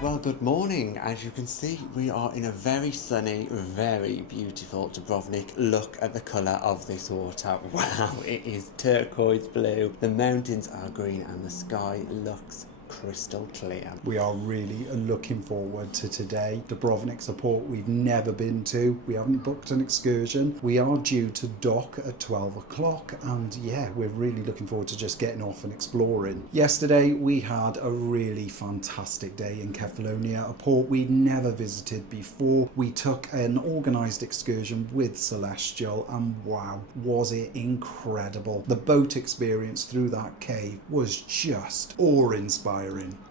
Well, good morning. As you can see, we are in a very sunny, very beautiful Dubrovnik. Look at the colour of this water. Wow, it is turquoise blue. The mountains are green and the sky looks crystal clear. We are really looking forward to today. Dubrovnik's a port we've never been to. We haven't booked an excursion. We are due to dock at 12 o'clock and yeah, we're really looking forward to just getting off and exploring. Yesterday we had a really fantastic day in Kefalonia, a port we'd never visited before. We took an organised excursion with Celestial and wow, was it incredible. The boat experience through that cave was just awe-inspiring.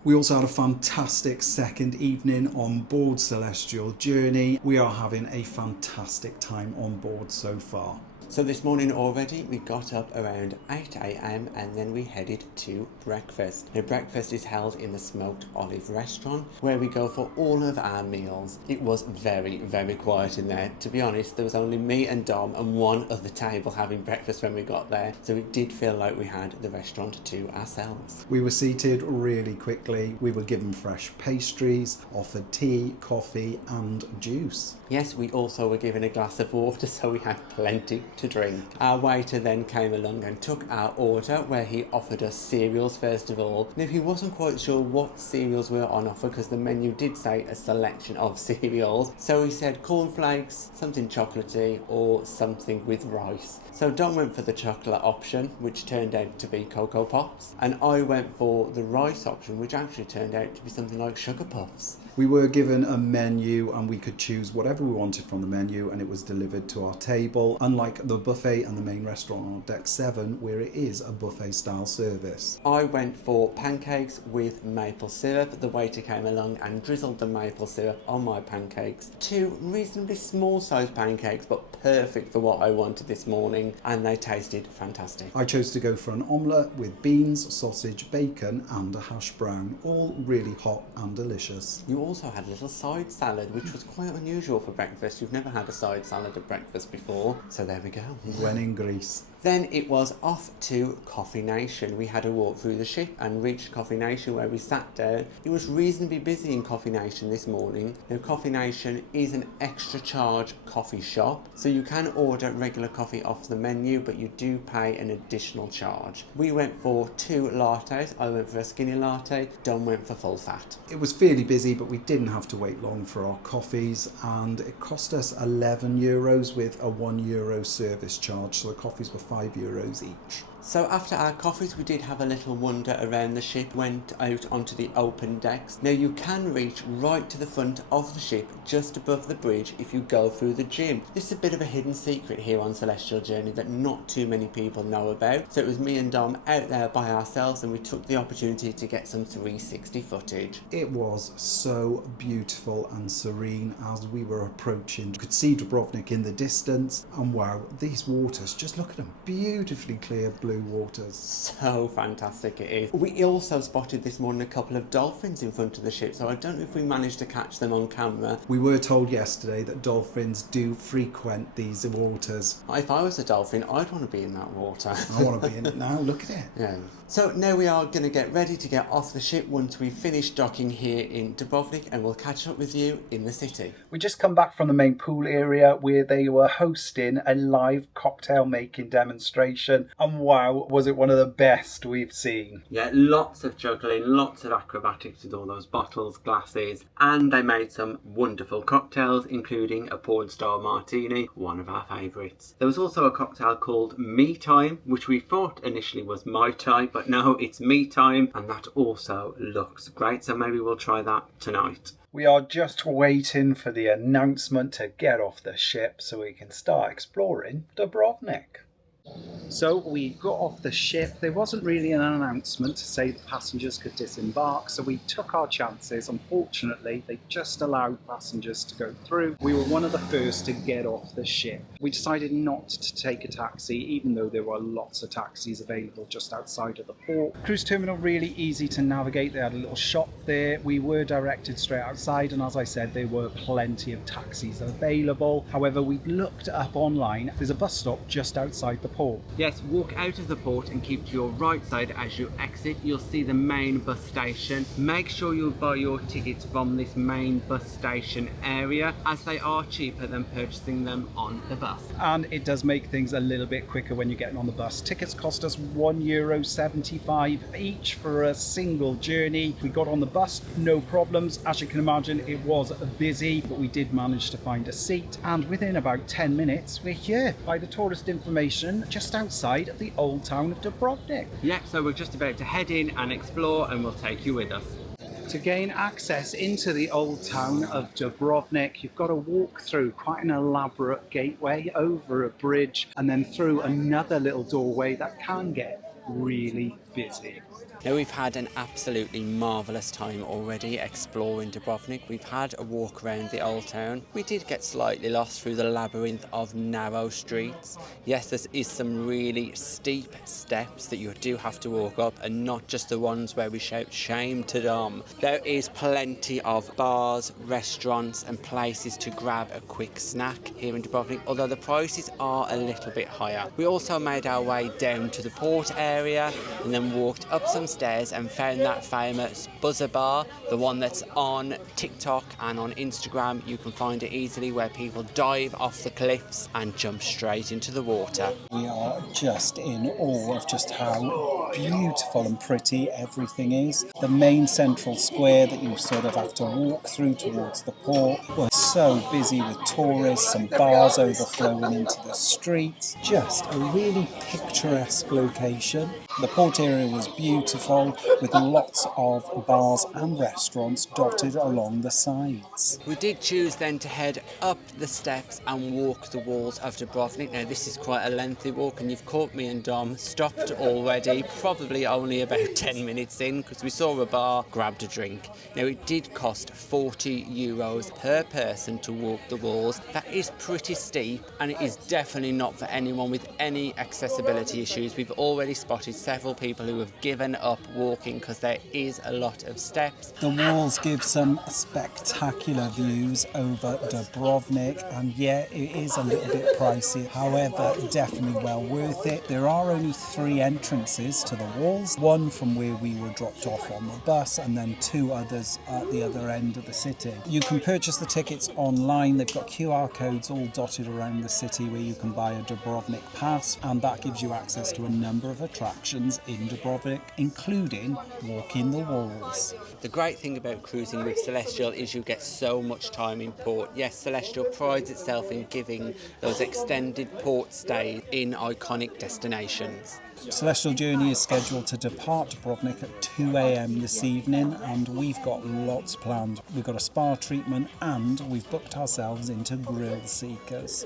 We also had a fantastic second evening on board Celestyal Journey. We are having a fantastic time on board so far. So this morning already we got up around 8 a.m. and then we headed to breakfast. Now breakfast is held in the Smoked Olive restaurant where we go for all of our meals. It was very, very quiet in there. To be honest, there was only me and Dom and one other table having breakfast when we got there. So it did feel like we had the restaurant to ourselves. We were seated really quickly. We were given fresh pastries, offered tea, coffee and juice. Yes, we also were given a glass of water, so we had plenty to drink. Our waiter then came along and took our order, where he offered us cereals first of all. Now he wasn't quite sure what cereals were on offer because the menu did say a selection of cereals, so he said cornflakes, something chocolatey or something with rice. So Don went for the chocolate option, which turned out to be Cocoa Pops, and I went for the rice option, which actually turned out to be something like Sugar Puffs. We were given a menu and we could choose whatever we wanted from the menu and it was delivered to our table, unlike the buffet and the main restaurant on deck 7 where it is a buffet style service. I went for pancakes with maple syrup. The waiter came along and drizzled the maple syrup on my pancakes. 2 reasonably small sized pancakes but perfect for what I wanted this morning, and they tasted fantastic. I chose to go for an omelette with beans, sausage, bacon and a hash brown, all really hot and delicious. You also had a little side salad, which was quite unusual for breakfast. You've never had a side salad at breakfast before, so there we go. When in Greece. Then it was off to Café Nation. We had a walk through the ship and reached Café Nation where we sat down. It was reasonably busy in Café Nation this morning. Now Café Nation is an extra charge coffee shop, so you can order regular coffee off the menu, but you do pay an additional charge. We went for 2 lattes. I went for a skinny latte. Don went for full fat. It was fairly busy, but we didn't have to wait long for our coffees, and it cost us €11 with a €1 service charge, so the coffees were €5 each. So after our coffees we did have a little wander around the ship, went out onto the open decks. Now you can reach right to the front of the ship just above the bridge if you go through the gym. This is a bit of a hidden secret here on Celestyal Journey that not too many people know about. So it was me and Dom out there by ourselves and we took the opportunity to get some 360 footage. It was so beautiful and serene as we were approaching. You could see Dubrovnik in the distance and wow, these waters, just look at them, beautifully clear blue waters. So fantastic it is. We also spotted this morning a couple of dolphins in front of the ship, so I don't know if we managed to catch them on camera. We were told yesterday that dolphins do frequent these waters. If I was a dolphin, I'd want to be in that water. I want to be in it now, look at it. Yeah. So now we are going to get ready to get off the ship once we finish docking here in Dubrovnik, and we'll catch up with you in the city. We just come back from the main pool area where they were hosting a live cocktail making demonstration, and wow, was it one of the best we've seen. Yeah, lots of juggling, lots of acrobatics with all those bottles, glasses, and they made some wonderful cocktails, including a porn star martini, one of our favourites. There was also a cocktail called Me Time, which we thought initially was Mai Tai, but no, it's Me Time, and that also looks great, so maybe we'll try that tonight. We are just waiting for the announcement to get off the ship so we can start exploring Dubrovnik. So we got off the ship. There wasn't really an announcement to say the passengers could disembark, so we took our chances. Unfortunately, they just allowed passengers to go through. We were one of the first to get off the ship. We decided not to take a taxi, even though there were lots of taxis available just outside of the port. Cruise terminal really easy to navigate. They had a little shop there. We were directed straight outside, and as I said, there were plenty of taxis available. However, we looked up online. There's a bus stop just outside the port. Yes, walk out of the port and keep to your right side as you exit. You'll see the main bus station. Make sure you buy your tickets from this main bus station area, as they are cheaper than purchasing them on the bus. And it does make things a little bit quicker when you're getting on the bus. Tickets cost us €1.75 each for a single journey. We got on the bus, no problems. As you can imagine, it was busy, but we did manage to find a seat. And within about 10 minutes, we're here by the tourist information just outside of the old town of Dubrovnik. Yeah, so we're just about to head in and explore, and we'll take you with us. To gain access into the old town of Dubrovnik, you've got to walk through quite an elaborate gateway, over a bridge, and then through another little doorway that can get really busy. Now, we've had an absolutely marvellous time already exploring Dubrovnik. We've had a walk around the old town. We did get slightly lost through the labyrinth of narrow streets. Yes, there is some really steep steps that you do have to walk up, and not just the ones where we shout shame to them. There is plenty of bars, restaurants and places to grab a quick snack here in Dubrovnik, although the prices are a little bit higher. We also made our way down to the port area and then walked up some stairs and found that famous buzzer bar, the one that's on TikTok and on Instagram. You can find it easily, where people dive off the cliffs and jump straight into the water. We are just in awe of just how beautiful and pretty everything is. The main central square that you sort of have to walk through towards the port was so busy with tourists and bars overflowing into the streets. Just a really picturesque location. The port area was beautiful, with lots of bars and restaurants dotted along the sides. We did choose then to head up the steps and walk the walls of Dubrovnik. Now, this is quite a lengthy walk, and you've caught me and Dom stopped already, probably only about 10 minutes in, because we saw a bar, grabbed a drink. Now, it did cost €40 per person to walk the walls. That is pretty steep, and it is definitely not for anyone with any accessibility issues. We've already spotted several people who have given up walking because there is a lot of steps. The walls give some spectacular views over Dubrovnik, and yeah, it is a little bit pricey, however definitely well worth it. There are only 3 entrances to the walls, one from where we were dropped off on the bus, and then 2 others at the other end of the city. You can purchase the tickets online. They've got QR codes all dotted around the city where you can buy a Dubrovnik pass, and that gives you access to a number of attractions in Dubrovnik, including walking the walls. The great thing about cruising with Celestyal is you get so much time in port. Yes, Celestyal prides itself in giving those extended port stays in iconic destinations. Celestyal Journey is scheduled to depart Dubrovnik at 2 a.m. this evening, and we've got lots planned. We've got a spa treatment, and we've booked ourselves into Grill Seekers.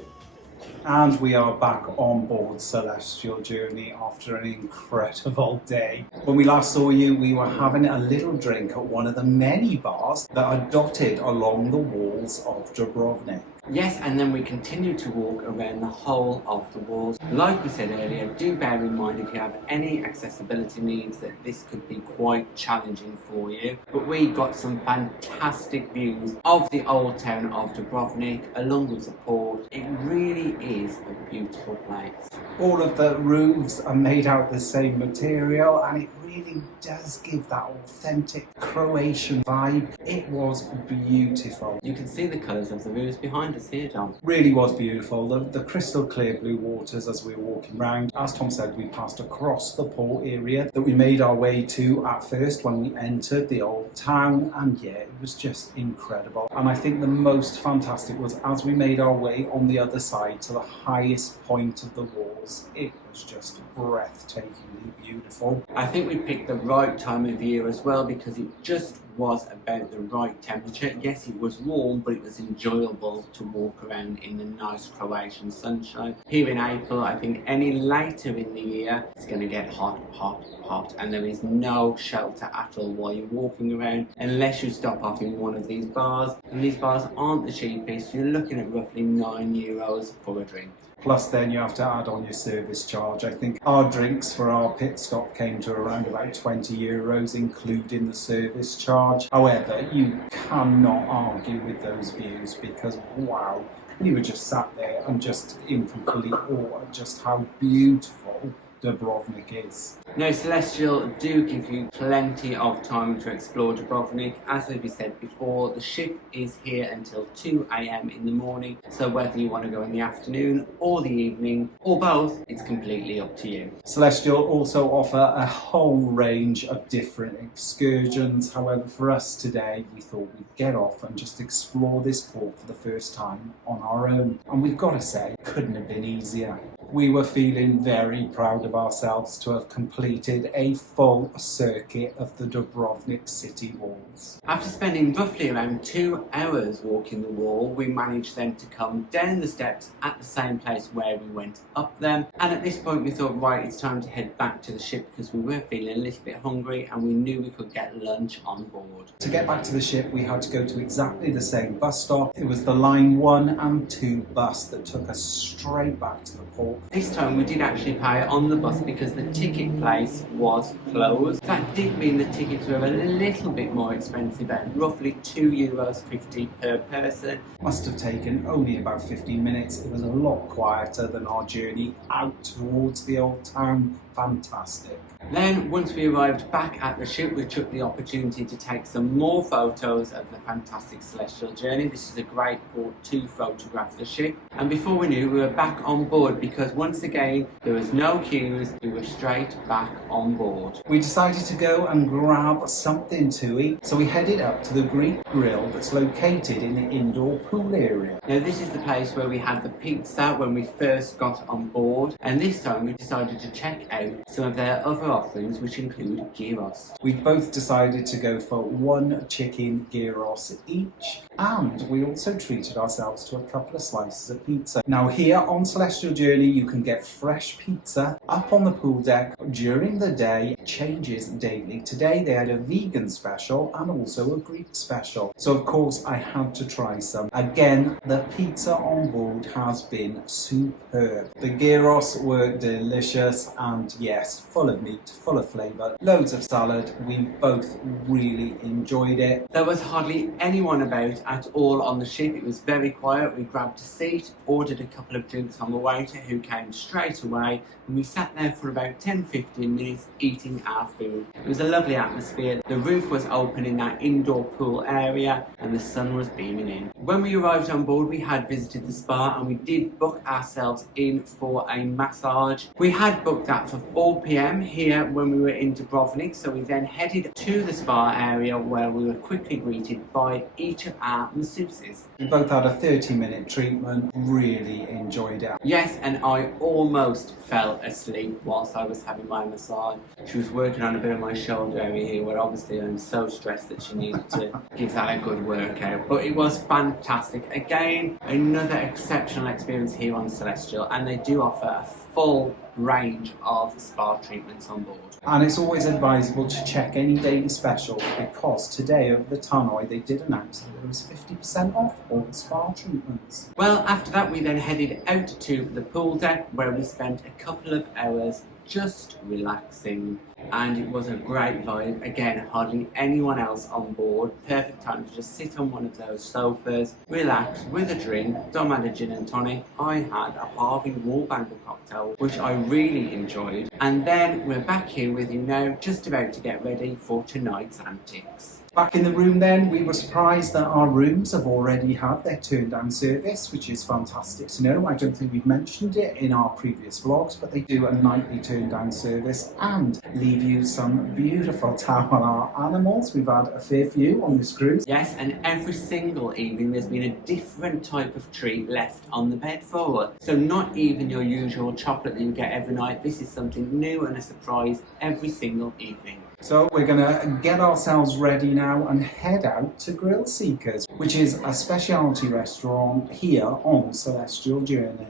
And we are back on board Celestyal Journey after an incredible day. When we last saw you, we were having a little drink at one of the many bars that are dotted along the walls of Dubrovnik. Yes, and then we continue to walk around the whole of the walls. Like we said earlier, do bear in mind if you have any accessibility needs that this could be quite challenging for you. But we got some fantastic views of the old town of Dubrovnik along with the port. It really is a beautiful place. All of the roofs are made out of the same material, and it really does give that authentic Croatian vibe. It was beautiful. You can see the colours of the roofs behind us here, Dom. Really was beautiful. The crystal clear blue waters as we were walking around. As Tom said, we passed across the port area that we made our way to at first when we entered the old town, and yeah, it was just incredible. And I think the most fantastic was as we made our way on the other side to the highest point of the walls. It was just breathtakingly beautiful. I think we picked the right time of year as well, because it just was about the right temperature. Yes, it was warm, but it was enjoyable to walk around in the nice Croatian sunshine. Here in April, I think any later in the year, it's going to get hot, hot, hot, and there is no shelter at all while you're walking around unless you stop off in one of these bars. And these bars aren't the cheapest. You're looking at roughly €9 for a drink. Plus then you have to add on your service charge. I think our drinks for our pit stop came to around about €20, including the service charge. However, you cannot argue with those views because wow, You were just sat there and just in complete awe at just how beautiful Dubrovnik is. Now, Celestial do give you plenty of time to explore Dubrovnik. As we said before, the ship is here until 2 a.m. in the morning, so whether you want to go in the afternoon or the evening or both, it's completely up to you. Celestial also offer a whole range of different excursions. However, for us today, we thought we'd get off and just explore this port for the first time on our own. And we've got to say, it couldn't have been easier. We were feeling very proud of ourselves to have completed a full circuit of the Dubrovnik city walls. After spending roughly around 2 hours walking the wall, we managed then to come down the steps at the same place where we went up them. And at this point we thought, right, it's time to head back to the ship because we were feeling a little bit hungry and we knew we could get lunch on board. To get back to the ship, we had to go to exactly the same bus stop. It was the line 1 and 2 bus that took us straight back to the port. This time we did actually pay on the bus because the ticket place was closed. That did mean the tickets were a little bit more expensive, at roughly €2.50 per person. Must have taken only about 15 minutes. It was a lot quieter than our journey out towards the old town. Fantastic. Then, once we arrived back at the ship, we took the opportunity to take some more photos of the fantastic Celestial Journey. This is a great port to photograph the ship. And before we knew, we were back on board because once again, there was no queues. We were straight back on board. We decided to go and grab something to eat, so we headed up to the Greek grill that's located in the indoor pool area. Now, this is the place where we had the pizza when we first got on board. And this time, we decided to check out some of their other offerings, which include gyros. We both decided to go for 1 chicken gyros each, and we also treated ourselves to a couple of slices of pizza. Now, here on Celestial Journey, you can get fresh pizza up on the pool deck during the day. It changes daily. Today they had a vegan special and also a Greek special, so of course I had to try some. Again, the pizza on board has been superb. The gyros were delicious and yes, full of meat, full of flavour, loads of salad. We both really enjoyed it. There was hardly anyone about at all on the ship. It was very quiet. We grabbed a seat, ordered a couple of drinks from the waiter who came straight away, and we sat there for about 10-15 minutes eating our food. It was a lovely atmosphere. The roof was open in that indoor pool area and the sun was beaming in. When we arrived on board, we had visited the spa and we did book ourselves in for a massage. We had booked that for 4 p.m. here when we were in Dubrovnik, so we then headed to the spa area where we were quickly greeted by each of our masseuses. We both had a 30-minute treatment, really enjoyed it. Yes, and I almost fell asleep whilst I was having my massage. She was working on a bit of my shoulder area here where obviously I'm so stressed that she needed to give that a good workout. But it was fantastic. Again, another exceptional experience here on Celestial, and they do offer a full range of spa treatments on board. And it's always advisable to check any daily specials because today over the tannoy they did announce that there was 50% off all the spa treatments. Well, after that we then headed out to the pool deck where we spent a couple of hours just relaxing, and it was a great vibe. Again, hardly anyone else on board. Perfect time to just sit on one of those sofas, relax with a drink. Dom had a gin and tonic. I had a Harvey Wallbanger cocktail, which I really enjoyed. And then we're back here with you now, just about to get ready for tonight's antics. Back in the room then, we were surprised that our rooms have already had their turn-down service, which is fantastic to know. I don't think we've mentioned it in our previous vlogs, but they do a nightly turn-down service and leave you some beautiful towel animals. We've had a fair few on this cruise. Yes, and every single evening there's been a different type of treat left on the bed for us. So not even your usual chocolate that you get every night. This is something new and a surprise every single evening. So we're going to get ourselves ready now and head out to Grill Seekers, which is a specialty restaurant here on Celestial Journey.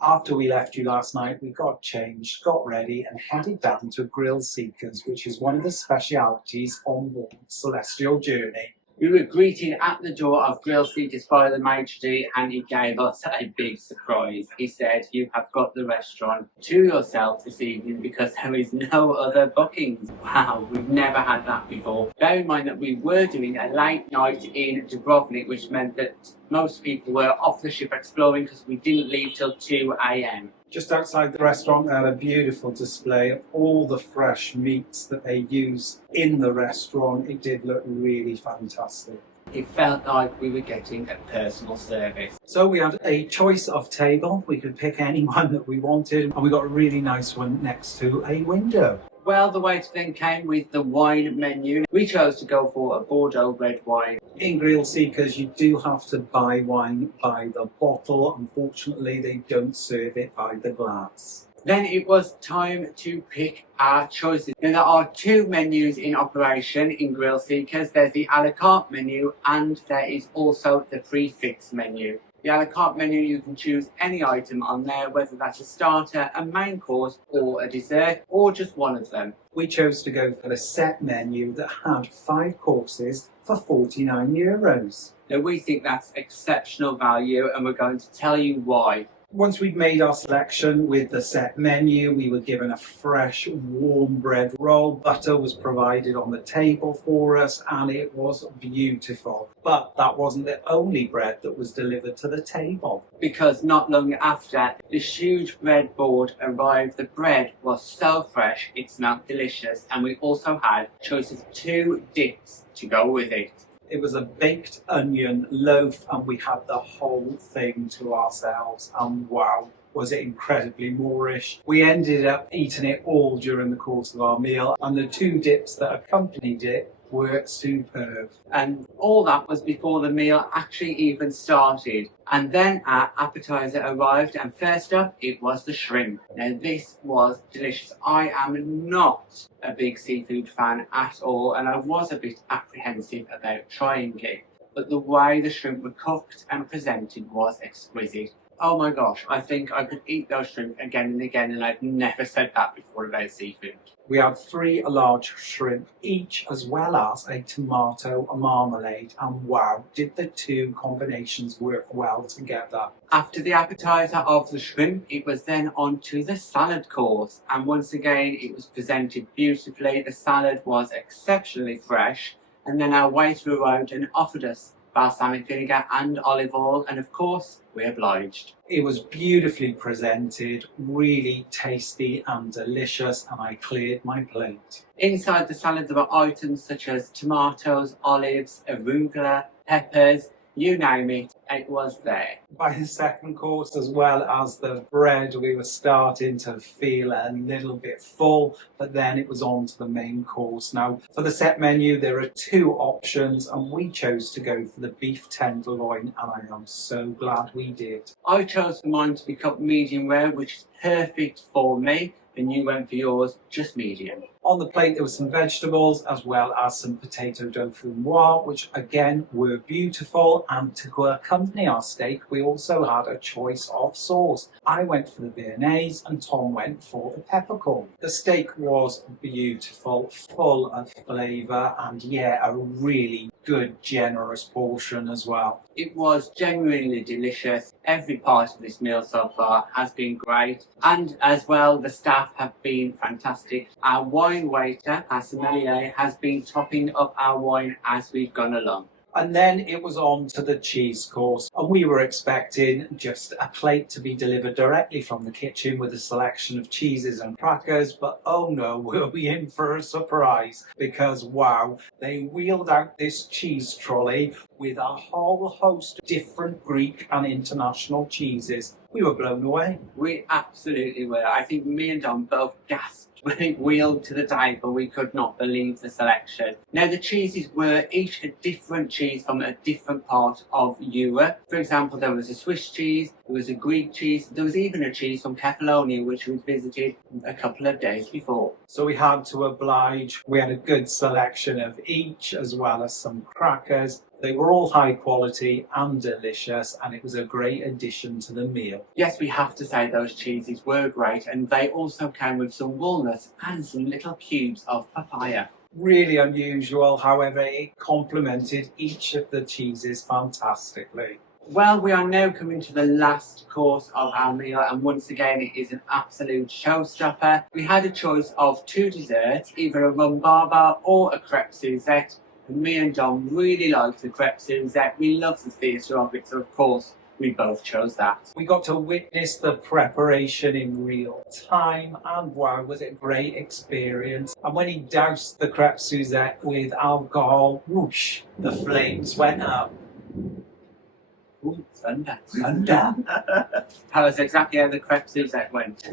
After we left you last night, we got changed, got ready and headed down to Grill Seekers, which is one of the specialities on board Celestial Journey. We were greeted at the door of Grill Seekers by the maitre d' and he gave us a big surprise. He said, "You have got the restaurant to yourself this evening because there is no other bookings." Wow, we've never had that before. Bear in mind that we were doing a late night in Dubrovnik, which meant that most people were off the ship exploring because we didn't leave till 2 a.m. Just outside the restaurant, they had a beautiful display of all the fresh meats that they use in the restaurant. It did look really fantastic. It felt like we were getting a personal service. So we had a choice of table. We could pick any one that we wanted, and we got a really nice one next to a window. Well, the waiter then came with the wine menu. We chose to go for a Bordeaux red wine. In Grill Seekers, you do have to buy wine by the bottle. Unfortunately, they don't serve it by the glass. Then it was time to pick our choices. Now, there are 2 menus in operation in Grill Seekers. There's the a la carte menu and there is also the prix fixe menu. The a la carte menu, you can choose any item on there, whether that's a starter, a main course or a dessert, or just one of them. We chose to go for the set menu that had 5 courses for €49. Now, we think that's exceptional value and we're going to tell you why. Once we'd made our selection with the set menu, we were given a fresh, warm bread roll. Butter was provided on the table for us and it was beautiful. But that wasn't the only bread that was delivered to the table. Because not long after, this huge bread board arrived. The bread was so fresh, it smelled delicious, and we also had a choice of 2 dips to go with it. It was a baked onion loaf and we had the whole thing to ourselves, and wow, was it incredibly Moorish. We ended up eating it all during the course of our meal, and the 2 dips that accompanied it were superb. And all that was before the meal actually even started. And then our appetizer arrived, and first up it was the shrimp. Now this was delicious. I am not a big seafood fan at all, and I was a bit apprehensive about trying it, but the way the shrimp were cooked and presented was exquisite. Oh my gosh, I think I could eat those shrimp again and again, and I've never said that before about seafood. We had 3 large shrimp each, as well as a tomato marmalade, and wow, did the 2 combinations work well together. After the appetizer of the shrimp, it was then on to the salad course, and once again it was presented beautifully. The salad was exceptionally fresh, and then our waiter arrived and offered us balsamic vinegar and olive oil, and of course we obliged. It was beautifully presented, really tasty and delicious, and I cleared my plate. Inside the salad there were items such as tomatoes, olives, arugula, peppers, you name it, it was there. By the second course, as well as the bread, we were starting to feel a little bit full, but then it was on to the main course. Now, for the set menu, there are 2 options, and we chose to go for the beef tenderloin, and I am so glad we did. I chose for mine to be cut medium rare, which is perfect for me, and you went for yours just medium. On the plate there were some vegetables as well as some potato dauphinoise, which again were beautiful, and to accompany our steak we also had a choice of sauce. I went for the béarnaise and Tom went for the peppercorn. The steak was beautiful, full of flavour, and yeah, a really good generous portion as well. It was genuinely delicious. Every part of this meal so far has been great, and as well the staff have been fantastic. Our wine waiter, our sommelier, has been topping up our wine as we've gone along. And then it was on to the cheese course, and we were expecting just a plate to be delivered directly from the kitchen with a selection of cheeses and crackers, but oh no, we'll be in for a surprise, because wow, they wheeled out this cheese trolley with a whole host of different Greek and international cheeses. We were blown away. We absolutely were. I think me and Dom both gasped when it wheeled to the table. We could not believe the selection. Now the cheeses were each a different cheese from a different part of Europe. For example, there was a Swiss cheese, there was a Greek cheese, there was even a cheese from Catalonia which we visited a couple of days before. So we had to oblige. We had a good selection of each, as well as some crackers. They were all high quality and delicious, and it was a great addition to the meal. Yes, we have to say those cheeses were great, and they also came with some walnuts and some little cubes of papaya. Really unusual, however, it complemented each of the cheeses fantastically. Well, we are now coming to the last course of our meal, and once again it is an absolute showstopper. We had a choice of 2 desserts, either a rum baba or a crepe Suzette, and me and Dom really liked the crepe Suzette. We love the theatre of it, so of course we both chose that. We got to witness the preparation in real time, and wow, was it a great experience. And when he doused the crepe Suzette with alcohol, whoosh, the flames went up. Ooh, thunder. Thunder. That was exactly how the crepe Suzette went.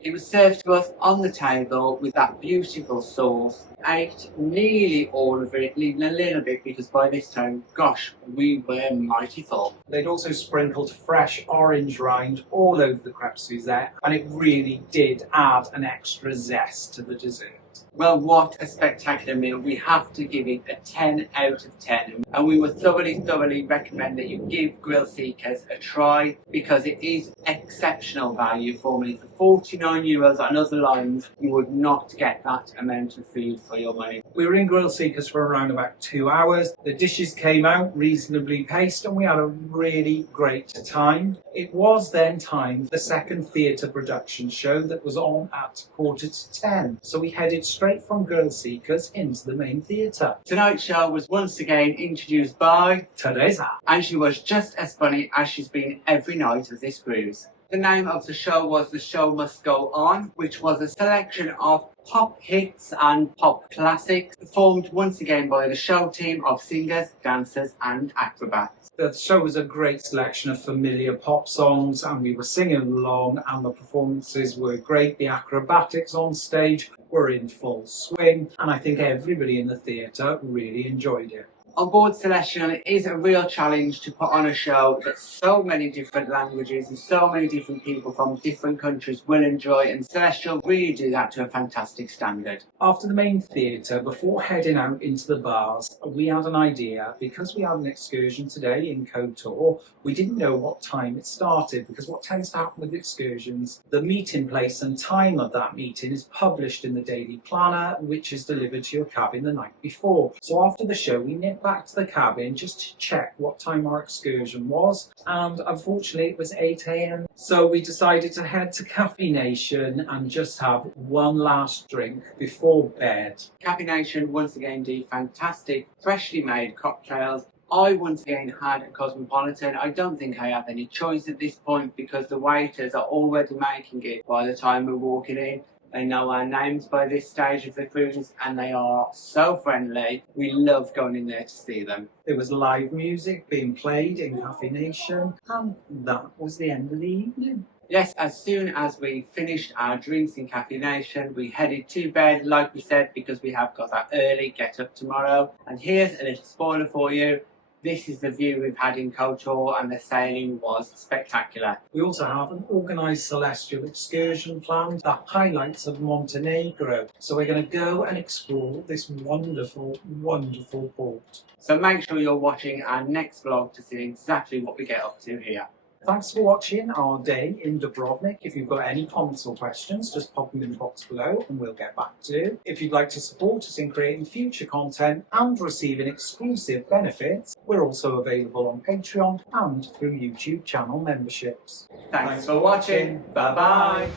It was served to us on the table with that beautiful sauce. Ate nearly all of it, leaving a little bit because by this time, gosh, we were mighty full. They'd also sprinkled fresh orange rind all over the crepe Suzette, and it really did add an extra zest to the dessert. Well, what a spectacular meal. We have to give it a 10 out of 10. And we would thoroughly recommend that you give Grill Seekers a try because it is exceptional value for money. For €49 on other lines, you would not get that amount of food for your money. We were in Grill Seekers for around about 2 hours. The dishes came out reasonably paced and we had a really great time. It was then time for the second theatre production show that was on at 9:45. So we headed straight from Grill Seekers into the main theatre. Tonight's show was once again introduced by Teresa. and she was just as funny as she's been every night of this cruise. The name of the show was The Show Must Go On, which was a selection of pop hits and pop classics, performed once again by the show team of singers, dancers and acrobats. The show was a great selection of familiar pop songs and we were singing along and the performances were great. The acrobatics on stage were in full swing and I think everybody in the theatre really enjoyed it. On board Celestial, it is a real challenge to put on a show that so many different languages and so many different people from different countries will enjoy, and Celestial really do that to a fantastic standard. After the main theatre, before heading out into the bars, we had an idea. Because we had an excursion today in Kotor, we didn't know what time it started, because what tends to happen with excursions, the meeting place and time of that meeting is published in the daily planner, which is delivered to your cabin the night before. So after the show, we nipped back to the cabin just to check what time our excursion was, and unfortunately it was 8 a.m. So we decided to head to Café Nation and just have one last drink before bed. Café Nation once again do fantastic, freshly made cocktails. I once again had a Cosmopolitan. I don't think I have any choice at this point because the waiters are already making it by the time we're walking in. They know our names by this stage of the cruise and they are so friendly. We love going in there to see them. There was live music being played in Café Nation and that was the end of the evening. Yes, as soon as we finished our drinks in Café Nation, we headed to bed, like we said, because we have got that early get up tomorrow. And here's a little spoiler for you. This is the view we've had in Kotor and the sailing was spectacular. We also have an organised celestial excursion planned that highlights of Montenegro. So we're going to go and explore this wonderful, wonderful port. So make sure you're watching our next vlog to see exactly what we get up to here. Thanks for watching our day in Dubrovnik. If you've got any comments or questions, just pop them in the box below and we'll get back to you. If you'd like to support us in creating future content and receiving exclusive benefits, we're also available on Patreon and through YouTube channel memberships. Thanks for watching. Bye-bye.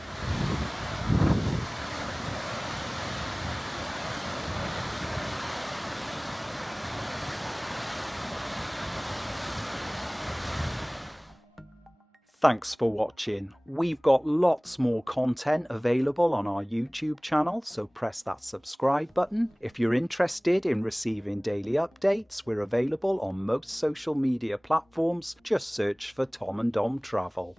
Thanks for watching. We've got lots more content available on our YouTube channel, so press that subscribe button. If you're interested in receiving daily updates, we're available on most social media platforms. Just search for Tom and Dom Travel.